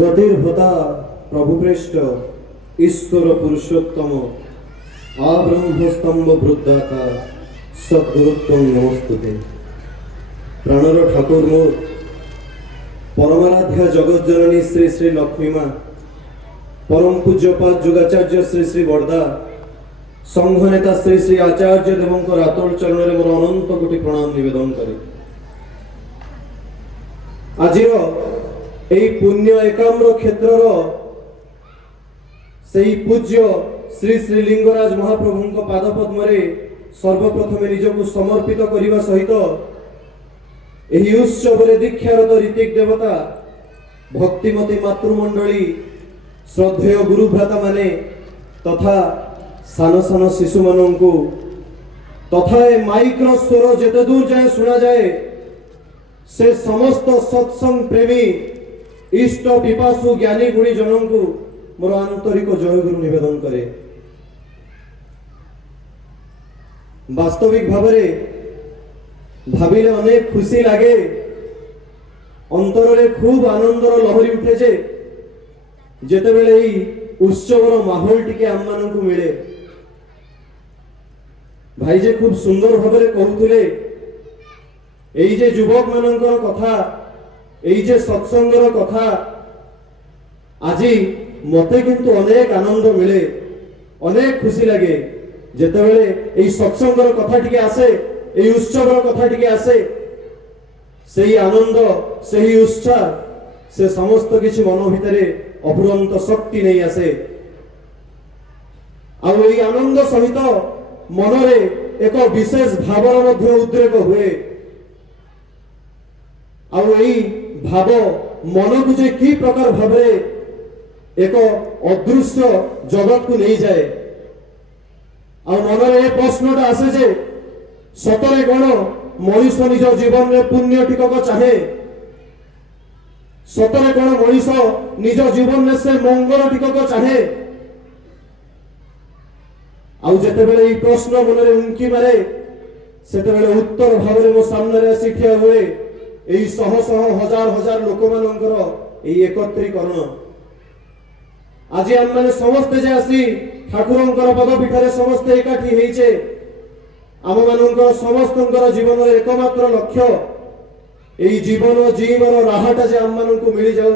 ज्योतिर्भूता प्रभुप्रेष्ठ ईश्वर पुरुषोत्तम आब्रह्मस्तंभ वृद्धाता सद्गुरुत्व नमस्तुते। प्राणर ठाकुर मोर परमाराध्या जगत जननी श्री श्री लक्ष्मी माँ परम पूज्यपाद योगाचार्य श्री श्री बरदा संघ नेता श्री श्री आचार्य देवों आतोल चरण मोर अनंत कोटि प्रणाम निवेदन करे। आजिर এই পুণ্য একাম্র ক্ষেত্রর সেই পূজ্য শ্রী শ্রী লিঙ্গরাজ মহাপ্রভুଙ୍କ পাদপদ্মরে সর্বপ্রথমে নিজକୁ সমর্পিত করিবা সহিত ଏହି উৎসবরে দীক্ষারত ঋতিক দেবতা ভক্তিমতী মাতৃমণ্ডলী শ্রদ্ধেয় গুরুভ্রাতা মানে তথা সান সান শিশু মানଙ୍କୁ তথা এই মাইক্র স্বর যেতে দূর যায় শোনা যায় से समस्त सत्संग प्रेमी इष्ट पिपासु ज्ञानी गुणी जनों को मोर आंतरिक जयगुरु निवेदन करे। वास्तविक भावरे भाविले अनेक खुशी लगे अंतरे खूब आनंदर लहरी उठे जे जेते बेले ई उत्सवर माहौल टिके आम मानकु मिले। भाई जे खूब सुंदर भावरे कहूथिले এই যে যুবক মানଙ୍କର কথা এই যে সৎসঙ্গৰ কথা আজি মতে কিন্তু অনেক আনন্দ মিলে অনেক খুশি লাগে যেতেবেলে এই সৎসঙ্গৰ কথা টিকে আসে এই উৎসৱৰ কথা টিকে আসে সেই আনন্দ সেই উৎসাহ সে সমস্ত কিছু মন ভিতরে অফুরন্ত শক্তি নেই আসে আর এই আনন্দ সহিত মনরে এক বিশেষ ভাবর মধ্যে উদ্রেক हुए भाव मन को जे की प्रकार भावे एक अदृश्य जगत को नहीं जाए मन प्रश्नटा आसे जे सतरे कौन मनीष निज जीवन में पुण्य टिकक चाहे सतरे कौन मनीष निज जीवन में से मंगल टिकक चाहे आते बेले प्रश्न मन में उंकी मारे से उत्तर भाव मो सामने आसी ठिया हुए এই শহ শহ হাজার হাজার লোকমানଙ୍କର এই একত্রীকରଣ আজি আমি মানে সমস্ত যে আসি ঠাকুরଙ୍କର পদপীঠରେ ସମସ୍ତେ একাঠি ହେଇছে ଆମ ମାନଙ୍କର ସମସ୍ତଙ୍କର ଜୀବନର একমাত্র লক্ষ্য এই জীবন জীবন রাহাটা যে ଆମ ମାନଙ୍କୁ ମିଳି ଯାଉ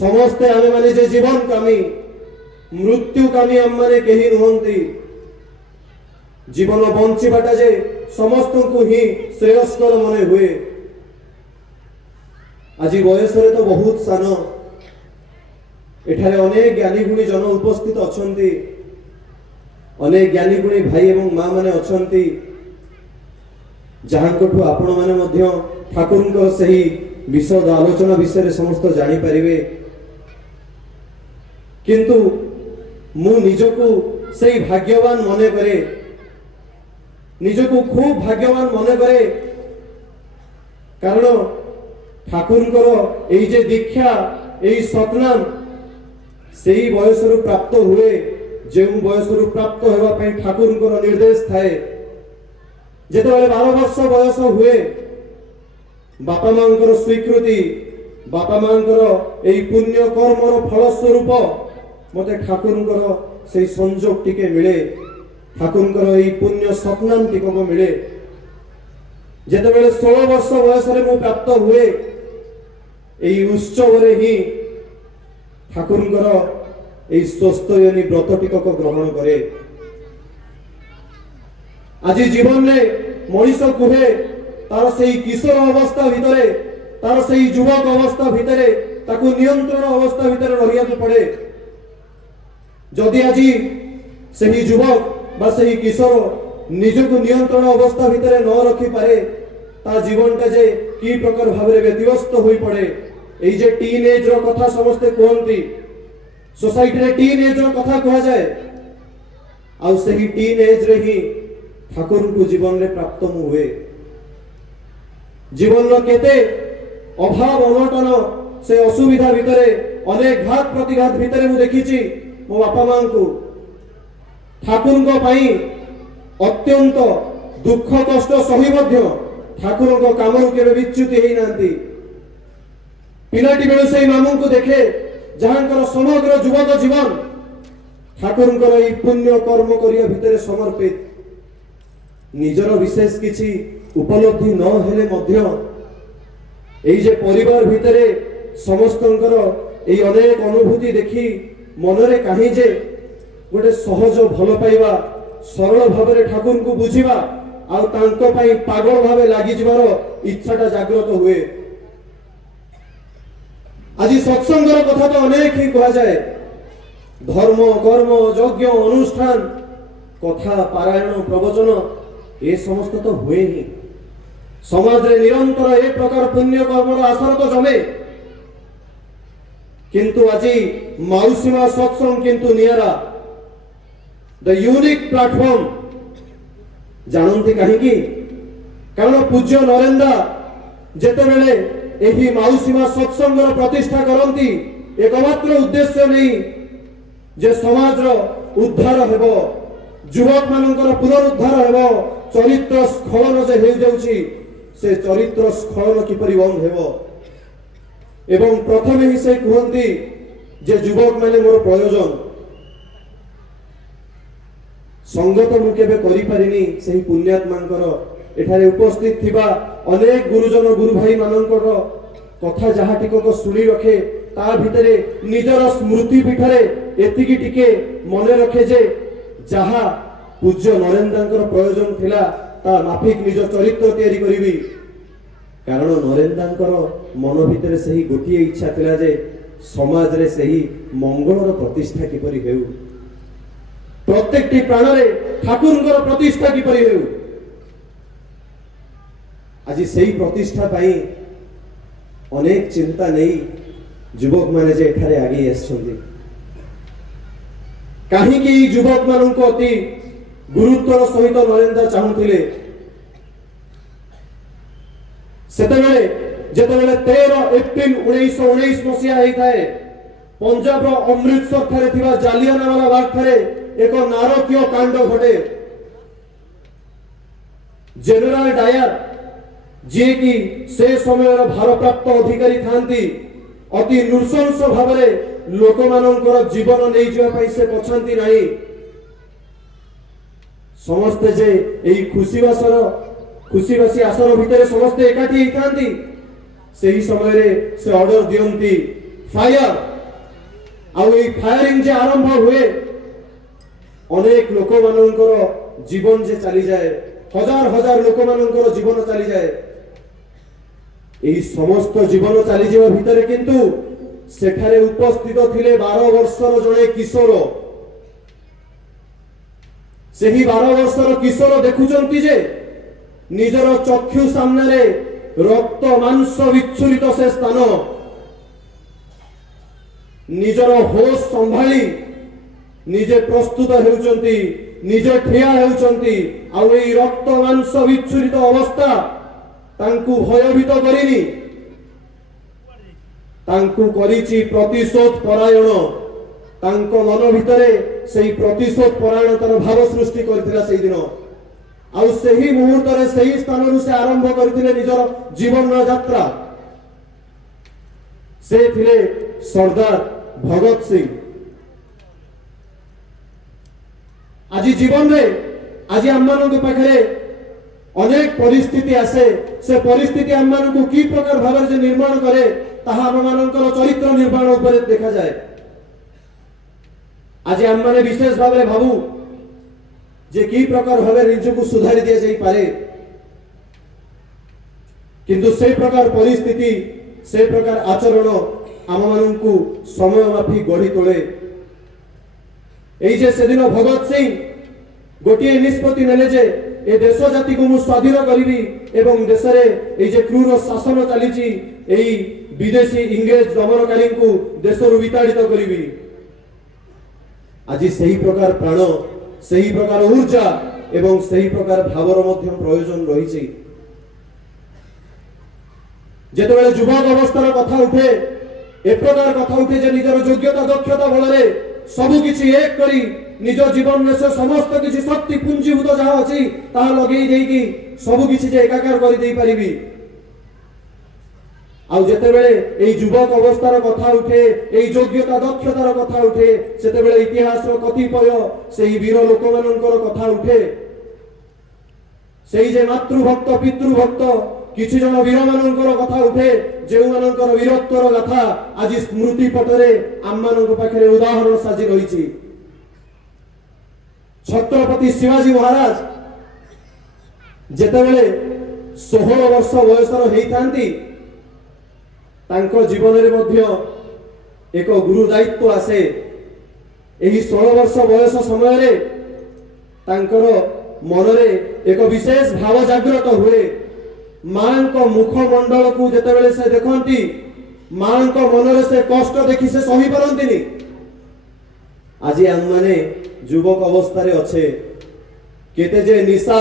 ସମସ୍ତେ ଆମେ ମାନେ যে জীবন কামী মৃত্যু কামী ଆମ মানে କେହି ନୁହନ୍ତି জীবন বঞ্চিবাটা যে ସମସ୍ତଙ୍କୁ ହିଁ ଶ୍ରେୟସ୍କର ମନେ ହୁଏ। आज बयस तो बहुत सान एठारे अनेक ज्ञानी गुणी जन उपस्थित अछंती अनेक ज्ञानी गुणी भाई एवं माँ माने अछंती जहांकठु आपण माने मध्य ठाकुरଙ୍କର सही विशद आलोचना विषय समस्त जानी परिवे किंतु मु निजको सही भाग्यवान मने करे निजको खूब भाग्यवान मने करे कारण ठाकुरଙ୍କର এই যে দীক্ষা এই সতনাম সেই বয়সରୁ ପ୍ରାପ୍ତ ହୁଏ ଯେଉଁ ବୟସରୁ ପ୍ରାପ୍ତ ହେବା ପାଇଁ ଠାକୁରଙ୍କର ନିର୍ଦ୍ଦେଶ ଥାଏ ଯେତେବେଳେ 12 ବର୍ଷ ବୟସ ହୁଏ ବାପା ମାଙ୍କର ସ୍ୱୀକୃତି ବାପା ମାଙ୍କର এই ପୁଣ୍ୟ କର୍ମର ଫଳ ସ୍ୱରୂପ ମତେ ଠାକୁରଙ୍କର সেই ସଂଯୋଗ ଟିକେ ମିଳେ ଠାକୁରଙ୍କର এই ପୁଣ୍ୟ ସତନାମ ଟିକକ ମିଳେ ଯେତେବେଳେ 16 ବର୍ଷ ବୟସରେ ମୁଁ ପ୍ରାପ୍ତ ହୁଏ এই উৎসবরে হি ঠাকুরଙ୍କର এই স্বস্ত্যয়নী ব্রত টিকক গ্রহণ করে। আজি জীবনে মଣିষ কুহে তার সেই কিশোর অবস্থা ভিতরে তার সেই যুবক অবস্থা ভিতরে তাকে নিয়ন্ত্রণ অবস্থা ভিতরে রহিବାକୁ পড়ে যদি আজি সেই যুবক বা সেই কিশোর নিজକୁ নিয়ন্ত্রণ অবস্থা ভিতরে ন রখি পারে তা জীবনটা যে কি প্রকার ভাবে ব্যতিব্যস্ত হই পড়ে। এই যে টিন এজ র কথা সমস্তে কোহন্তি সোসাইটি রে টিন এজ র কথা কহা যায় আর সেই টিন এজ রে হি ঠাকুর को जीवन रे प्राप्त हुए जीवन रो केते अभाव अनटन से असुविधा भितरे अनेक घात प्रतिघात भितरे मु देखिछि मो बापा मां को ठाकुर को पई अत्यंत दुख कष्ट सही मध्य ठाकुर को काम केबे विच्युति हेई नांती पिलाटी बेलू से मामू को देखे जहां समग्र युवक जीवन ठाकुर पुण्य कर्म करिया भितर समर्पित निजर विशेष किछि उपलब्धि न हेले मध्य एई जे परिवार भितरे समस्तंकर एई अनेक अनुभूति देखी मनरे काहे जे गोटे सहज भल पाइबा सरल भाव ठाकुर को बुझिबा आउ तांको पई पागल भावे लागि जिवार इच्छाटा जागृत हुए। आज सत्संगर कथा तो अनेक ही कहा जाए धर्म कर्म यज्ञ अनुष्ठान कथा पारायण प्रवचन ए समस्त तो हुए ही समाज रे निरंतर ए प्रकार पुण्य कर्म आसर तो जमे किंतु आज माउसीमा सत्संग किंतु नियरा द यूनिक प्लेटफॉर्म जानते कहीं कारण पूज्य नरेंद्र जेते बेले एही माउसीमा सत्संगर प्रतिष्ठा करती एकमात्र उद्देश्य नहीं जे समाज रो उद्धार हेबो युवक मानकर पुनरुद्धार हेबो चरित्र स्खलन जे हेउ जाउची से चरित्र स्खलन किपरि बंद हेबो एवं प्रथमे ही से कहती जे युवक माने मोर प्रयोजन संगत मु केबे करि पारिनी सही पुण्यात्मांकर एठारे उपस्थित थिबा अनेक गुरुजन गुरु भाई मानकर कथा जहा टिकक सुनी रखे ता भितरे निजर स्मृति पीठरे एतिकी टिके मने रखे जे जहा पूज्य नरेंद्रंकर प्रयोजन थिला ता माफिक निज चरित्र तैयारी करिवि कारण नरेंद्रंकर मन भितरे सही गोटिए इच्छा थिला जे समाज रे सही मंगलर प्रतिष्ठा किपरि हेउ प्रत्येकटी प्राणरे ठाकुरंकर प्रतिष्ठा किपरि हेउ आज सही प्रतिष्ठा पाई अनेक चिंता नहीं युवक माने जे एठारे आगे आछंती कहीं युवक मानक अति गुरुत्वर सहित नरेंद्र चाहूले सेतेबेले जेतेबेले 13 एप्रिल 1919 मसीहा होइथाए पंजाब अमृतसर ठारे थिबा जालियानवाला बाग ठारे एक नारकीय कांड घटे जनरल डायर जे कि से समय भारप्राप्त अधिकारी थांती अति नृशंस भाव लोक मानकर जीवन नहीं जावाई से पछांती नहीं समस्ते जे एई खुशीबासी आसन भितर समस्ते एकाठी थांती सही समय रे से ऑर्डर दियंती फायर आउ एई फायरिंग जे आरंभ हुए अनेक लोक मानकर जीवन जे चली जाए हजार हजार लोक मानकर जीवन चली जाए एई समस्त जीवन चली जावा भितरे किंतु सेठारे उपस्थित थिले 12 वर्षर जणे किशोर सेही 12 वर्षर किशोर देखुचंती जे निजर चक्षु सामने रक्त मांस विच्छुरित से स्थान निजर होश संभाली निजे प्रस्तुत हेउचंती निजे ठिया हेउचंती आ एई रक्त मांस विच्छुरित अवस्था तांकु भयभीत करिनी तांकु करिछि प्रतिशोध परायण तांको मन भितरे सेही प्रतिशोध परायणतार भाव सृष्टि करथिला सेही दिन आउ सेही मुहूर्त रे सेही स्थान रु से आरंभ करथिले निजर जीवन यात्रा से थिले सरदार भगत सिंह आज जीवन रे आज आम पाखे अनेक परिस्थिति आसे से परिस्थिति आम को कि प्रकार भाव से निर्माण करे ताहा आम मानकर चरित्र निर्माण उपरे देखा जाए आज आम माने विशेष भाव में भावु जे कि प्रकार भाव निजको सुधारी दिया जाई पारे किंतु से प्रकार परिस्थिति से प्रकार आचरण आम मानू समय माफी गढ़ी तोले जे से दिन भगत सिंह गोटे निष्पत्ति नेले जे ए देश जाति को मु स्वाधीन करी एवं देश रे जे क्रूर शासन चली विदेशी इंग्रेज दमनकारी को देश विताड़ित करी आज सही प्रकार प्राण सही प्रकार ऊर्जा एवं सही प्रकार भावर मध्य प्रयोजन रही जेतेबेले युवक अवस्थार कथा उठे ए प्रकार कथा उठे जे निजर योग्यता दक्षता बल सबु किछि एक करी निज जीवन में से समस्त किछि शक्ति पुंजीभूत जहाँ अछि ताहा लगेई देकी सबु किछि जे एकाकार करि देई परिबी आउ जेतेबेले एई युवक अवस्थार कथा उठे एई योग्यता दक्षतार कथा उठे सेतेबेले इतिहासर कतिपय सेई वीर लोकमानंकर कथा उठे सेई जे मातृभक्त पितृभक्त किछि जन वीर मानंकर कथा उठे जे मानंकर वीरत्वर गाथा आज स्मृति पटरे आम मानंक पाखरे उदाहरण साजी रहिछि। छत्रपति शिवाजी महाराज जेतेबेले 16 वर्ष बयसर हेइथांती तांको जीवन रे मध्य एक गुरु दायित्व आसे। एही 16 वर्ष बयस समय रे तांकर मन रे एक विशेष भाव जागृत हुए। मां को मुखमंडल को जेतेबेले से देखंती मां को मन रे से कष्ट देखि से सही परंतिनी। आज हम माने युवक अवस्था रे अच्छे केते जे निशा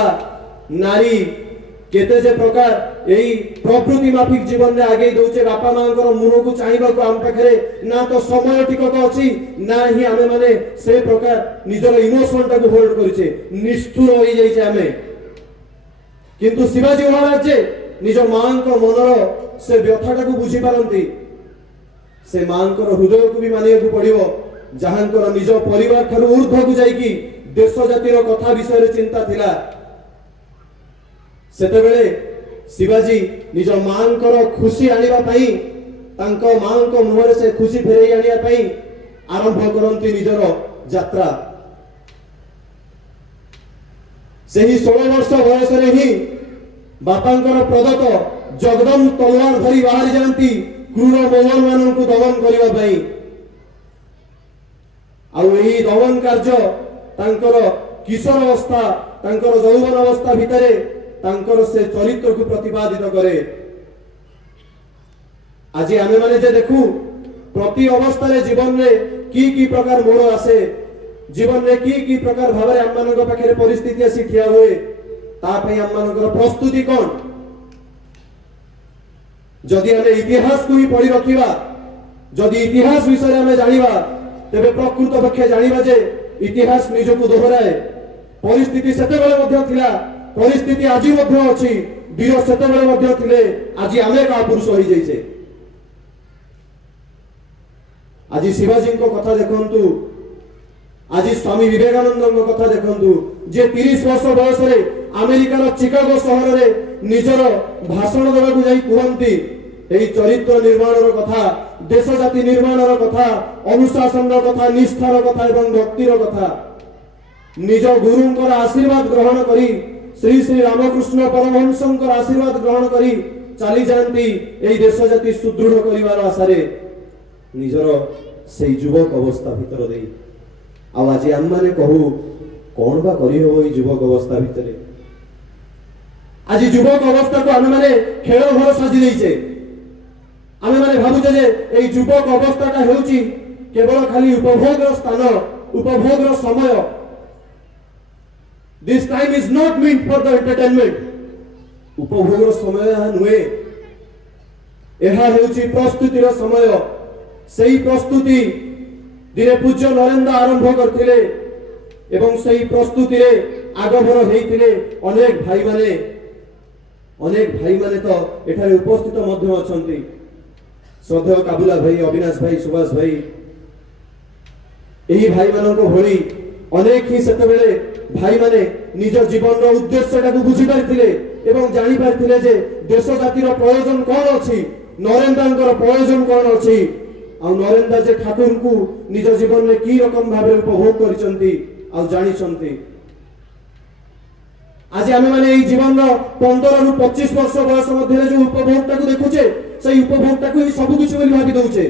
नारी केते जे प्रकार एई प्रकृति माफिक जीवन रे आगे दउचे बापा मांकर मुह को चाहिबा को हम पाखरे ना तो समय टिकक अछि ना ही आमे माने से प्रकार निजर इमोशन टाको होल्ड करिचे निष्ठुर होई जाइचे आमे। किंतु शिवाजी महाराज जे निज मां को मनर से व्यथा टाको बुझी पारंती से मां को हृदय को भी मानिया को पड़िबो जहांकर निज परिवार ठारू ऊर्ध्व को जाई की देश जातिर कथा विषय रे चिंता थिला। सेतेबेले शिवाजी निज मांकर खुशी आनिबा पई तांको मांको मुहरे से खुशी फेरई आनिया पई आरंभ करंती निजर यात्रा। सेही 16 वर्ष बयस रे ही बापांकर प्रदत्त जगदम तलवार धरी बाहर जानती क्रूर मोगल मानन को दमन करिबा पई। आउ एही दमन कार्य तांकर किशोर अवस्था तांकर यौवन अवस्था भितरे तांकर से चरित्र को प्रतिपादित करे। आज आमे माने जे देखू प्रति अवस्था रे जीवन रे की प्रकार मोड़ आसे जीवन रे की प्रकार भाव आम मान पाखे परिस्थिति आसी ठिया हुए तापई आम मान प्रस्तुति कौन। जदि आमे इतिहास को ही पढ़ी रखिबा जदि इतिहास विषय आमे जानिबा तेबे प्रकृत पक्षे जानिबा जे इतिहास निजको दोहराए। परिस्थिति सेतेबेले मध्य थिला परिस्थिति आज मध्य अछि वीर सेतेबेले मध्य थिले आज आमे का पुरुष होई जाइछे। आज शिवाजी को कथा देखंतु आज स्वामी विवेकानंद को कथा देखंतु जे 30 वर्ष बयस रे अमेरिकार चिकागो शहर रे निजर भाषण देबा को जाई कहंती एई चरित्र निर्माणर कथा देश जाति निर्माणर कथा अनुशासनर कथा निष्ठार कथा एवं भक्तिर कथा निज गुरुंकर आशीर्वाद ग्रहण करी श्री श्री रामकृष्ण परमहंसंकर आशीर्वाद ग्रहण करी चली जानती एई देश जाति सुदृढ़ करिवार आशारे निजर से युवक अवस्था भितर दे आज आम माने कहू कौन बा करी हो युवक अवस्था भितर। आज युवक अवस्था को आम माने खेल घर साजी देइछे आम माने भाबुचे जे एई युवक अवस्थाटा हेउची केवल खाली उपभोगर स्थान उपभोगर समय। This time is not meant for the entertainment. उपभोगर समय नुहे एहा हेउची प्रस्तुतिर समय। सेही प्रस्तुति दिने पूज्य नरेंद्र आरंभ करथिले एवं सेही प्रस्तुति रे आगभर हेइथिले अनेक भाई माने तो एठारे उपस्थित मध्य अछंती श्रद्धेय काबुला भाई अविनाश भाई सुभाष भाई एही भाई मानको भोली अनेक ही सेतेबेले भाई माने निज जीवन रो उद्देश्यटा को बुझी पारथिले एवं जानि पारथिले जे देश जातिर प्रयोजन कोन अछि नरेंद्रंकर प्रयोजन कोन अछि आ नरेंद्र जे ठाकुर को निज जीवन में की रकम भाबे उपभोग करिसंती आ जानिसंती। आज आमे माने एई जीवन रो 15 रु 25 वर्ष बयस मध्य जो उपभोगटा को देखुचे सेई उपभोगटा को ही सब कुछ बोली भाबी दउचे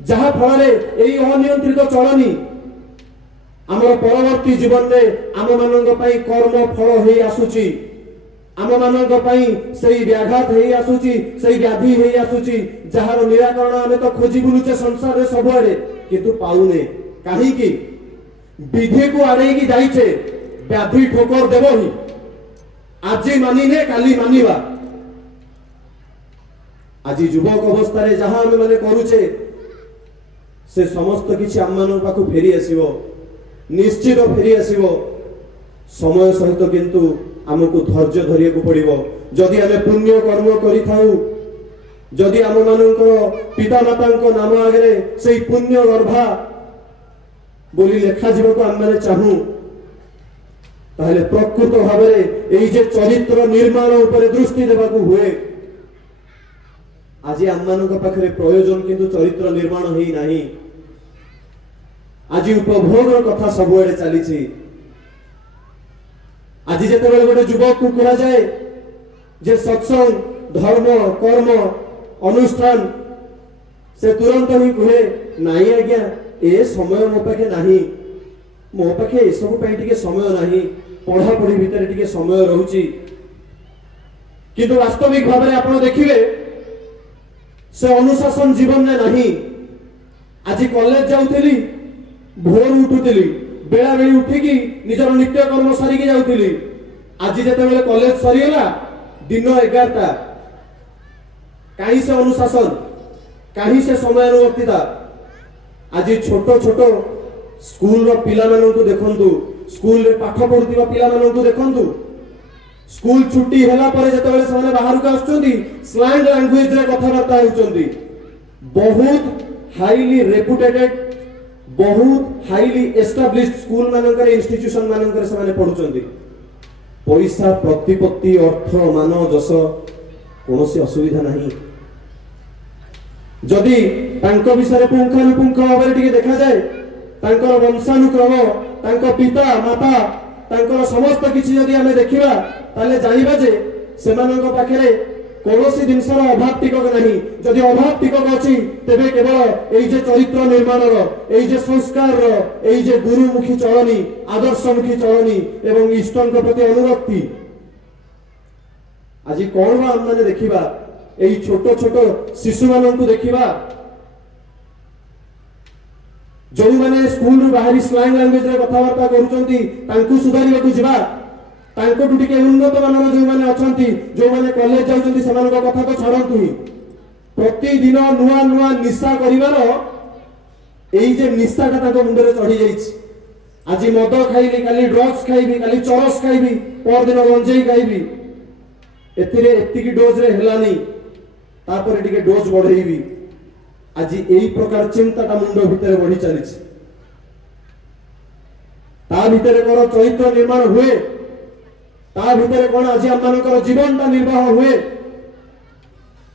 जहा फल रे एई अनियंत्रित चलनी आमर परवर्ती जीवन में आम मानक पई कर्म फल हेई आसुची आम मानक पई सेई व्याघात हेई आसुची सेई व्याधि हेई आसुची जहार निराकरण आमे तो खोजी बुलुचे संसार रे सबआडे किंतु पाउने काहे की विधि को आड़े की जाइछे व्याधि ठोकर देबो ही आज मानिने काली मानिबा। आज युवक अवस्था रे जहां आमे माने करूचे से समस्त किछि आम मानक पाखु फेरी आसीबो निश्चित फेरी आसीबो समय सहित किंतु आमको धैर्य धरिया को पड़िबो। जदि आमे पुण्य कर्म करि थाउ जदि आम मानकर पितामाता नाम आगे से पुण्य गर्भा बोली लेखा जीव को आम मैंने चाहूँ ताहले प्रकृत भाव में जे चरित्र निर्माण उपर दृष्टि देवा हुए। आज आम मान पाखे प्रयोजन किंतु चरित्र निर्माण ही नहीं। आज उपभोग कथा सबुआड़े चली। आज जिते गोटे युवक को कह जाए जे सत्संग धर्म कर्म अनुष्ठान से तुरंत ही कहे नहीं आज्ञा ए समय मो पाखे नहीं, मो पाखे ए सब टे समय नहीं, पढ़ापढ़ी भितर टे समय रोची। किंतु वास्तविक भाव में आप देखिए से अनुशासन जीवन में नहीं। आज कॉलेज जाऊली भोर उठुली बेला बेली उठिकी निजर नित्य कर्म सारिकी जाऊली। आज जिते कॉलेज सरीगला दिन 11टा कहीं से अनुशासन कहीं से समय अनुवर्तिता। आज छोट छोट स्कूल पिला मानू देखंतु, स्कूल रे पाठ पढ़ुवा पिला मानू देखंतु, स्कूल छुट्टी होला परे जतबेले से बाहर को आछुंती स्लैंग लैंग्वेज रे कथाबार्ता होउचंती। बहुत हाईली रेपुटेटेड बहुत हाईली एस्टाब्लिश्ड स्कूल मानकर इंस्टीट्यूशन मानकर से पढ़ुचंती। पैसा प्रतिपत्ति अर्थ मान जस कौन असुविधा नहीं। जदि तांको विषय पुंखानुपुंख भाव में देखा जाए तांकर वंशानुक्रम तांको पिता माता तांकर समस्त किछि जदि आमे देखिबा ताले जानिबा जे सेमानक पाखरे कौनसी जिनसर अभाव टिकक नहीं। जदि अभाव टिकक अछि तेबे केवल एई जे चरित्र निर्माणर एई जे संस्कार एई जे गुरुमुखी चलनी आदर्शमुखी चलनी एवं इष्टंक प्रति अनुरक्ति। आज कौन बा आम देखिबा एई छोट छोट शिशु माननकु देखिबा जो माने स्कूल रु बाहरी स्लैंग लैंग्वेज रे कथाबार्ता करूचंती तांकु सुधारिबाकु जिबा। तांको टिके उन्नत मानर जो माने अछंती जो माने कॉलेज जाउचंती सेमानक कथा तो छाड़ंतु ही। प्रतिदिन नुआ नुआ निशा करिवार एई जे निशाटा तांको मुंडरे चढ़ी जाईछि। आज मद खाइबी काली ड्रग्स खाइबी काली चरस खाइबी परदिन गंजेई खाइबी एतिरे एतिकी डोज रे हेलानी तापर टिके डोज बढ़ेइबी। आज एई प्रकार चिंताटा मुंड भितर बढ़ी चलीछि। ता भितर कर चरित्र निर्माण हुए ता भितर कौन आज आम मानकर जीवनटा निर्वाह हुए।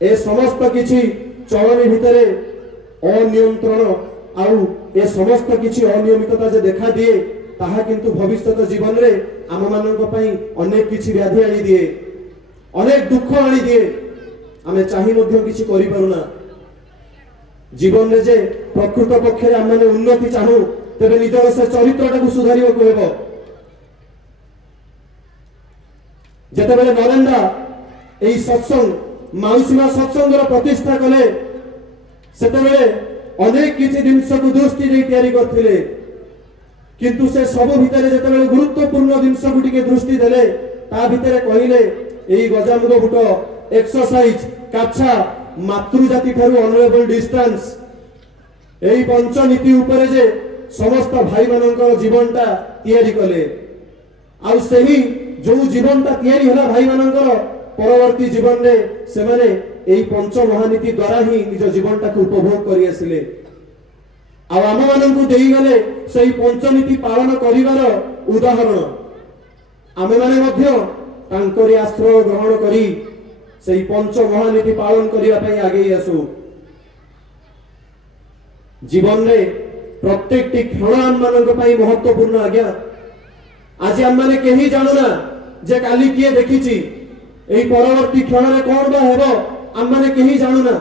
ए समस्त किछि चलनी भितर अनियंत्रण आउ ए समस्त किछि अनियमितता जे देखा दिए ताहा किंतु भविष्यत जीवन रे आम मानक पई अनेक किछि व्याधि आनी दिए अनेक दुख आनी दिए। आमे चाहि मध्य किछि करि पारुना। जीवन रे जे प्रकृत पक्षे आम माने उन्नति चाहू तेबे निजर से चरित्रटाकु सुधारिबाकु हेबो। जेतेबेले नरेंद्र एई सत्संग माउसीमा सत्संगर प्रतिष्ठा कले सेतेबेले अनेक किछि जिनस को दृष्टि दे तयारी करथिले। किंतु से सब भितरे जेतेबेले गुरुत्वपूर्ण जिनस को टिके दृष्टि देले ता भितरे कहिले एई गजामुग बुट एक्सरसाइज काछा मातृजाति ठारू ऑनरेबल डिस्टेंस एई पंच नीति उपरे जे समस्त भाई मानकर जीवनटा तयारी कले। आ सेही जो जीवनटा तयारी होला भाई मानकर परवर्ती जीवन रे से माने एई पंच महानीति द्वारा ही निज जीवनटा को उपभोग करि आसिले। आ आम माननकु देई गले सेई पंच नीति पालन करिवार उदाहरण आमे माने मध्य तांकरी आश्रय ग्रहण करी सेई पंच महानीति पालन करिवा पई आगे आसु। जीवन रे प्रत्येक टी क्षण आम मानक पई महत्वपूर्ण आज्ञा। आज आम माने केही जानूना जे काली किए देखिछि एई परवर्ती क्षण रे कोन बा हेबो आम माने केही जानूना।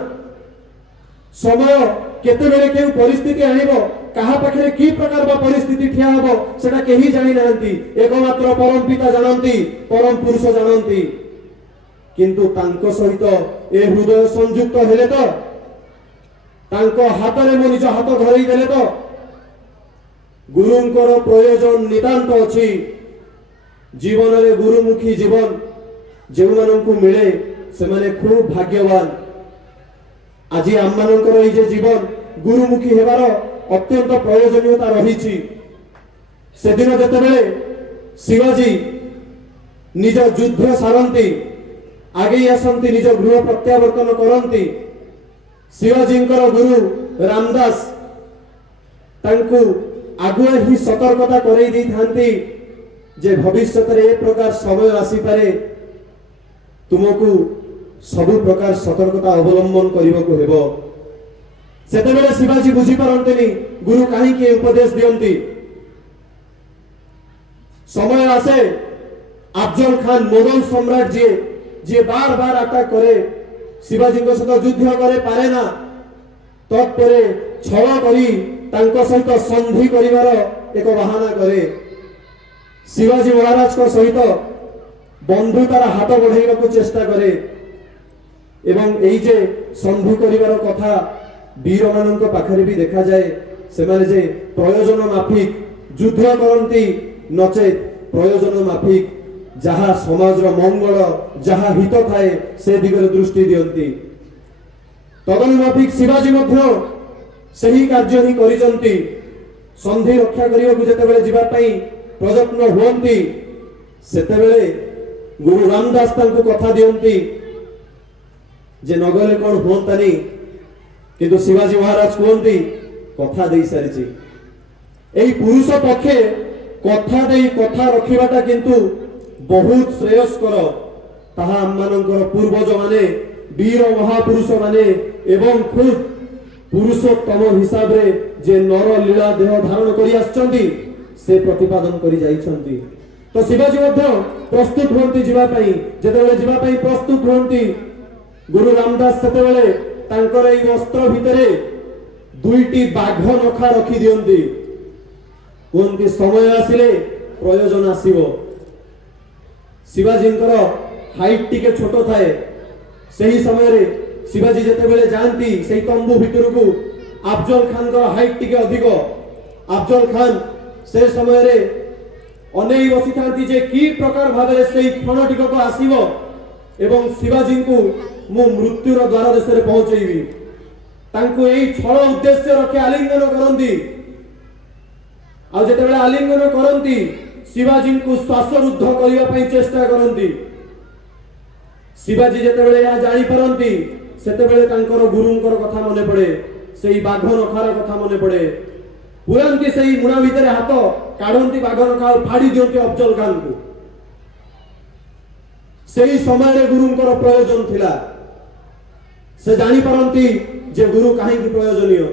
समय केते बेले केउ परिस्थिति आनिबो कहा पाखरे की प्रकार बा परिस्थिति ठिया हबो सेटा केही जानि नांती। एकमात्र परम पिता जानंती परम पुरुष जानंती। किंतु तांको सहित ए हृदय संयुक्त हेले तो तांको हातरे मो निज हाथ धरई देले तो गुरुंकर प्रयोजन नितांत अछि। जीवन रे गुरुमुखी जीवन जो माननकु मिले से माने खूब भाग्यवान। आज आम मानकर एई जे जीवन गुरुमुखी हेबार अत्यंत प्रयोजनीयता रहिछि। सेदिन जेतेबेले शिवाजी निज युद्ध सारंती आगे आसंती निज गृह प्रत्यावर्तन करंती शिवाजींकर गुरु रामदास तांकु आगुआ ही सतर्कता करई दी थांती जे भविष्य रे ए प्रकार समय आसी पारे तुमको सब प्रकार सतर्कता अवलंबन करने को हेबो। सेतेबेले शिवाजी बुझी पारंतेनी गुरु काहे के उपदेश दियंती। समय आसे अफजल खान मोगल सम्राट जे बार बार अटैक करे शिवाजी को सहित युद्ध करे पारे ना तत्परे छल करी तांको सहित संधि करिवार एक बहाना करे। शिवाजी महाराज को सहित बंधुतार हाथ बढ़ाइबा को चेष्टा करे एवं एई जे संधि करिवार कथा वीर मानक पाखरे भी देखा जाए से माने जे प्रयोजन माफिक युद्ध करंती नचेत प्रयोजन माफिक जहा समाज मंगल जहा हित थाए से दिगरे दृष्टि दियंती। तदनुमाफिक शिवाजी मध्य सही कार्य ही करिसंती। संधि रक्षा करियो जेतेबेले जिबा पई प्रयत्न हुअंती सेतेबेले गुरु रामदास तांको कथा दियंती जे नगले कोन हुअंतानी किंतु शिवाजी महाराज कहती कथा दे सारी एई पुरुष पक्षे कथा दे कथा रखिबाटा किंतु बहुत श्रेयस्कर। ताहा आममानंकर पूर्वज माने वीर महापुरुष माने एवं खुद पुरुषोत्तम हिसाब रे जे नर लीला देह धारण करि आछंती से प्रतिपादन करि जाइछंती। तो शिवाजी मध्य प्रस्तुत होंती जीवा पई जेतेबेले जीवा पई प्रस्तुत होंती गुरु रामदास सेतेबेले तांकर एई वस्त्र भितरे दुईटी बाघ नखा रखी दियंती। कोनती समय आसिले प्रयोजन आसीबो। शिवाजींकर हाइट टिके छोट थाए सही समय रे शिवाजी जेतेबेले जानती सेई तंबू भितर को अफजल खान का हाइट टिके अधिक। अफजल खान से समय रे अनेई बसी थांती जे की प्रकार भाबे सेई क्षण टिक को आसीबो एवं शिवाजी को मु मृत्युर द्वार देश रे पहुंचेबी। तांको एई छल उद्देश्य रखे आलिंगन करंती। आ जेतेबेले आलिंगन करंती शिवाजी को श्वासरुद्ध करबा पई चेष्टा करंती। शिवाजी जेतेबेले या जानि परंती सेतेबेले तांकर गुरुंकर कथा मने पड़े सेई बाघ नखार कथा मने पड़े। पुरंती सेई मुणा भितरे हाथ काढंती बाघ नखा फाड़ी दियंती अफजल खान को। सेई समय रे गुरुंकर प्रयोजन थिला से जानि परंती जे गुरु काहे की प्रयोजनीय।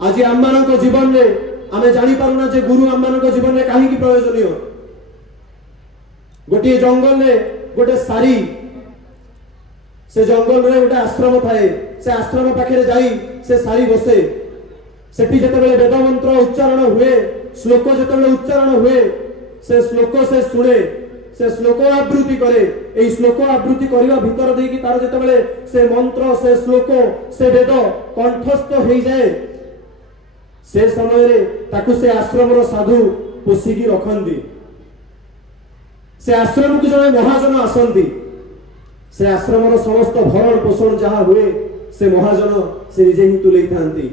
आज आम मानक जीवन रे आमे जानि पारुना जे गुरु आम मानक जीवन रे काहे की प्रयोजनीय। गोटे जंगल रे गोटे सारी से जंगल रे गोटे आश्रम थाए से आश्रम पाखे जाई से सारी बसे सेठी जेतेबेले वेद मंत्र उच्चारण हुए श्लोक जेतेबेले उच्चारण हुए से श्लोक से सुने से श्लोक आवृत्ति करे। एई श्लोक आवृत्ति करबा भीतर देकी तार जेतेबेले से मंत्र से श्लोक से वेद कंठस्थ हो जाए से समय रे ताकु से आश्रम रो साधु पोषिकी रखंती। से आश्रम को जने महाजन आसंती से आश्रम रो समस्त भरण पोषण जहा हुए से महाजन से निजे ही तुले थांती।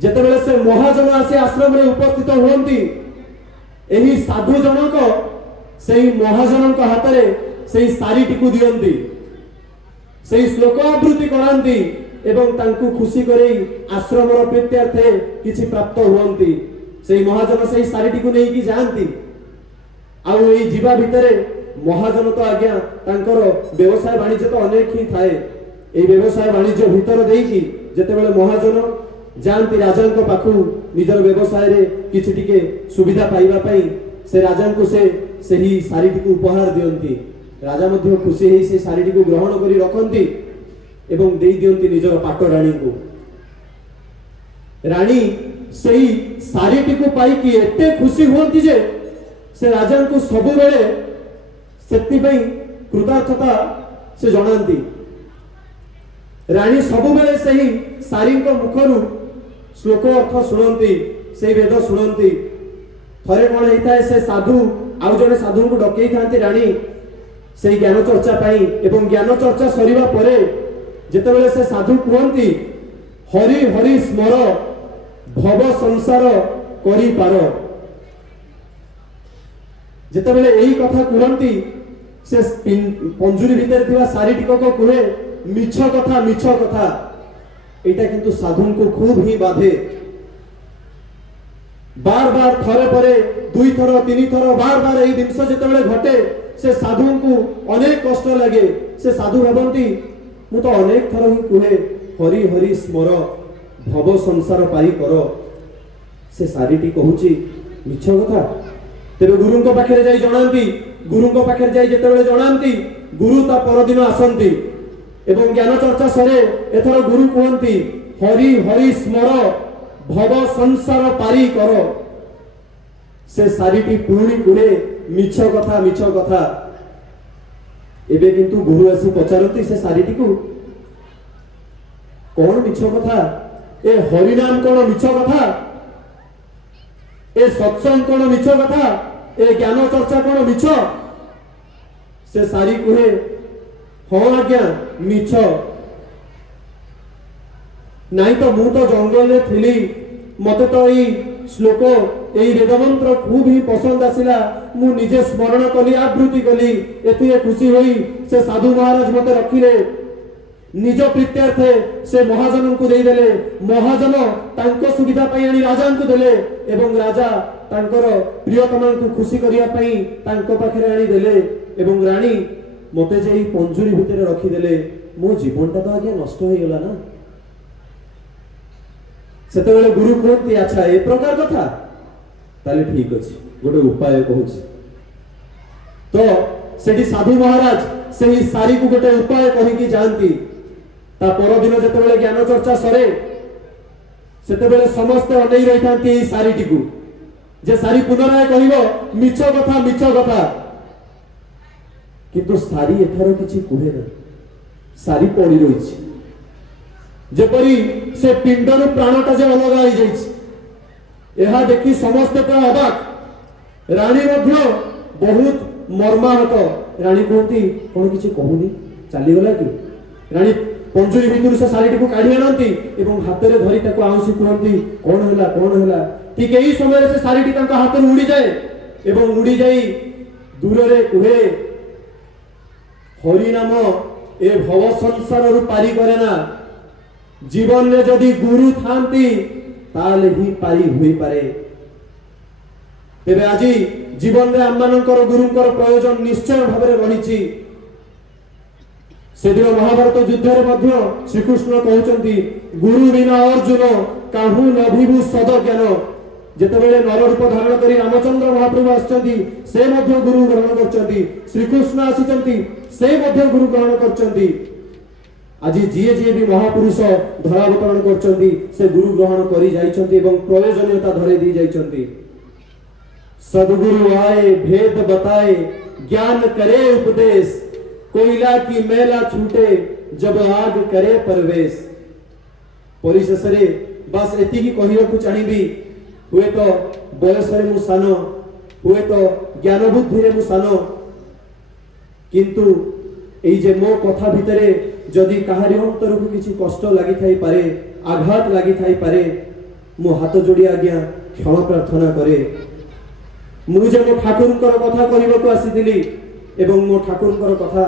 जेतेबेले से महाजन आसे आश्रम रे उपस्थित होंती एही साधु जनक सेही महाजनक हाथ रे सेही सारी टिकु दियंती सेही श्लोक आवृत्ति करांती एवं तांकु खुशी करई आश्रम रो प्रीत्यार्थे किछि प्राप्त होंती। सेही महाजन सेही सारी टिकु नै कि जानती। आ एई जीवा भितरे महाजन तो आज्ञा तांकर व्यवसाय वाणिज्य तो अनेक ही थाए। एई व्यवसाय वाणिज्य भीतर देकी जेतेबेले महाजन जानती राजांको पाखु निजर व्यवसाय रे किछि टिके सुविधा पाइबा पई से राजांको से सही सारीटी को उपहार दियंती। राजा मध्य खुशी हे से सारीटी को ग्रहण करी रखंती एवं देई दियंती निजर पाट रानी को। रानी सही सारीटी को पाई कि एते खुशी होंती जे से राजा को सब बेले सेति पई कृतार्थता से जणांती। रानी सब बेले सही सारी को मुखरु श्लोक अर्थ सुनंती से वेद सुनंती। थरे कोन हेता से साधु आउ जने साधु को डकई थांती रानी से ज्ञान चर्चा पाई एवं ज्ञान चर्चा सरीबा परे जेतेबेले से साधु कहंती हरि हरि स्मर भव संसार करि पार। जेतेबेले एही कथा कहंती से पंजुरी भीतर थिबा सारी टिक को कहे मिछ कथा এটা কিন্তু সাধুଙ୍କୁ খুব হি বাধে। বার বার থরে পরে দুই থর তিনি থর বার বার এই জিনিস যেতବେଳେ ঘটে সে সাধুଙ୍କୁ অনেক কষ্ট লাগে। সে সাধু ভাবନ୍ତି ମୁଁ ତ ଅନେକ ଥର ହିଁ କୁହେ ହରି ହରି ସ୍ମର ଭବ ସଂସାର ପାରି କର। ସେ ସାରିଟି କହୁଛି ମିଛ କଥା। ତେବେ ଗୁରୁଙ୍କ ପାଖରେ ଯାଇ ଜଣାନ୍ତି। ଗୁରୁଙ୍କ ପାଖରେ ଯାଇ ଯେତେବେଳେ ଜଣାନ୍ତି ଗୁରୁ ତା ପରଦିନ ଆସନ୍ତି ଏବଂ ଜ୍ଞାନ ଚର୍ଚ୍ଚା ସରେ ଏଥର ଗୁରୁ କୁହନ୍ତି ହରି ହରି ସ୍ମର ଭବ ସଂସାର ପାରି କର। ସେ ସାରିଟି ପୁଣି କୁହେ ମିଛ କଥା ମିଛ କଥା। ଏବେ କିନ୍ତୁ ଗୁରୁ ଆସି ପଚାରନ୍ତି ସେ ସାରିଟିକୁ କଣ ମିଛ କଥା? ଏ ହରିନାମ କଣ ମିଛ କଥା? ଏ ସତ୍ସଙ୍ଗ କଣ ମିଛ କଥା? ଏ ଜ୍ଞାନ ଚର୍ଚ୍ଚା କଣ ମିଛ? ସେ ସାରି କୁହେ ହଁ ଆଜ୍ଞା ମିଛ। ନାଇଁ ତ ମୁଁ ତ ଜଙ୍ଗଲରେ ଥିଲି, ମତେ ତ ଏଇ ଶ୍ଲୋକ এই বেদমন্ত্র খুব হি পছন্দ আসিলা, মু নিজে স্মরণ কলি আবৃত্তি কলি। এতে খুশি হই সে সাধু মহারাজ মতে রখিলে। নিজ প্ରୀତ୍ୟର୍ଥେ ସେ ମହାଜନଙ୍କୁ ଦେଇଦେଲେ। ମହାଜନ ତାଙ୍କ ସୁବିଧା ପାଇଁ ଆଣି ରାଜାଙ୍କୁ ଦେଲେ ଏବଂ ରାଜା ତାଙ୍କର ପ୍ରିୟତମାଙ୍କୁ ଖୁସି କରିବା ପାଇଁ ତାଙ୍କ ପାଖରେ ଆଣି ଦେଲେ ଏବଂ ରାଣୀ ମତେ ଯେ ଏଇ ପଞ୍ଜୁରୀ ଭିତରେ ରଖିଦେଲେ, ମୋ ଜୀବନଟା ତ ଆଜ୍ଞା ନଷ୍ଟ ହେଇଗଲା ନା। ସେତେବେଳେ ଗୁରୁ କୁହନ୍ତି ଆଚ୍ଛା ଏ ପ୍ରକାର କଥା, ତାହେଲେ ଠିକ ଅଛି ଗୋଟେ ଉପାୟ କହୁଛି। ତ ସେଠି ସାଧୁ ମହାରାଜ ସେହି ସାରିକୁ ଗୋଟେ ଉପାୟ କହିକି ଯାଆନ୍ତି। ତା ପରଦିନ ଯେତେବେଳେ ଜ୍ଞାନ ଚର୍ଚ୍ଚା ସରେ ସେତେବେଳେ ସମସ୍ତେ ଅନେଇ ରହିଥାନ୍ତି ଏହି ସାରିଟିକୁ ଯେ ସାରି ପୁନରାୟ କହିବ ମିଛ କଥା ମିଛ କଥା। କିନ୍ତୁ ସାରି ଏଥର କିଛି କୁହେ ନା। ସାରି ପଡି ରହିଛି ଯେପରି ସେ ପିଣ୍ଡରୁ ପ୍ରାଣଟା ଯେ ଅଲଗା ହେଇଯାଇଛି। ଏହା ଦେଖି ସମସ୍ତେ ତ ଅବାକ, ରାଣୀ ମଧ୍ୟ ବହୁତ ମର୍ମାହତ। ରାଣୀ କୁହନ୍ତି କଣ କିଛି କହୁନି, ଚାଲିଗଲା କି? ରାଣୀ ପଞ୍ଜୁରୀ ଭିତରୁ ସେ ଶାଢ଼ୀଟିକୁ କାଢି ଆଣନ୍ତି ଏବଂ ହାତରେ ଧରି ତାକୁ ଆଉଁସି କୁହନ୍ତି କଣ ହେଲା କଣ ହେଲା। ଠିକ ଏହି ସମୟରେ ସେ ଶାଢ଼ୀଟି ତାଙ୍କ ହାତରୁ ଉଡ଼ିଯାଏ ଏବଂ ଉଡ଼ିଯାଇ ଦୂରରେ କୁହେ ହରିନାମ ଏ ଭବ ସଂସାରରୁ ପାରି କରେ ନା। ଜୀବନରେ ଯଦି ଗୁରୁ ଥାନ୍ତି ତାହେଲେ ହିଁ ପାରି ହୋଇପାରେ। ତେବେ ଆଜି ଜୀବନରେ ଆମମାନଙ୍କର ଗୁରୁଙ୍କର ପ୍ରୟୋଜନ ନିଶ୍ଚୟ ଭାବରେ ରହିଛି। ସେଦିନ ମହାଭାରତ ଯୁଦ୍ଧରେ ମଧ୍ୟ ଶ୍ରୀକୃଷ୍ଣ କହୁଛନ୍ତି ଗୁରୁ ବିନା ଅର୍ଜୁନ କାହୁ ଲଭିବୁ ସଦ ଜ୍ଞାନ। ଯେତେବେଳେ ନରରୂପ ଧାରଣ କରି ରାମଚନ୍ଦ୍ର ମହାପ୍ରଭୁ ଆସିଛନ୍ତି ସେ ମଧ୍ୟ ଗୁରୁ ଗ୍ରହଣ କରିଛନ୍ତି। ଶ୍ରୀକୃଷ୍ଣ ଆସିଛନ୍ତି ସେ ମଧ୍ୟ ଗୁରୁ ଗ୍ରହଣ କରିଛନ୍ତି। ଆଜି ଯିଏ ଯିଏ ବି ମହାପୁରୁଷ ଧରାବତରଣ କରିଛନ୍ତି ସେ ଗୁରୁ ଗ୍ରହଣ କରି ଯାଇଛନ୍ତି ଏବଂ ପ୍ରୟୋଜନୀୟତା ଧରେଇ ଦେଇ ଯାଇଛନ୍ତି। सदगुरु आए भेद बताए ज्ञान करे उपदेश कोयला की मैला छूटे जब आग करे प्रवेश। परिशेषरे बस एतिकी कहिବାକୁ ଚାହିଁବି हुए तो बयसरे मु सान, हुए तो ज्ञान बुद्धिरे मु सान, किंतु এই যে মো কথা ভিতরে যদি কাহারি অন্তরକୁ କିଛି কষ্ট লাগি থাই পারে, আঘাত লাগি থাই পারে, মু হাত যোড়ি আজ্ঞা ক্ষমা প্রার্থনা করে। मु जे मो ठाकुरଙ୍କର କଥା କହିବାକୁ ଆସିଥିଲି ଏବଂ ମୋ ଠାକୁରଙ୍କର କଥା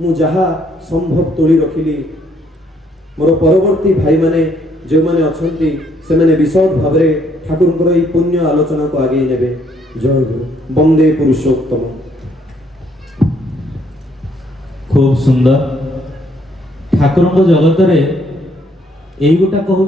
ମୁଁ ଯାହା ସମ୍ଭବ ତୋଳି ରଖିଲି। ମୋର ପରବର୍ତ୍ତୀ ଭାଇମାନେ ଯେଉଁମାନେ ଅଛନ୍ତି ସେମାନେ ବିଶଦ ଭାବରେ ଠାକୁରଙ୍କର ଏହି ପୁଣ୍ୟ ଆଲୋଚନାକୁ ଆଗେଇ ନେବେ। ଜୟ ଗୁରୁ, ବନ୍ଦେ ପୁରୁଷୋତ୍ତମ। खूब सुंदर ठाकुर जगत रे एई गोटा कहूँ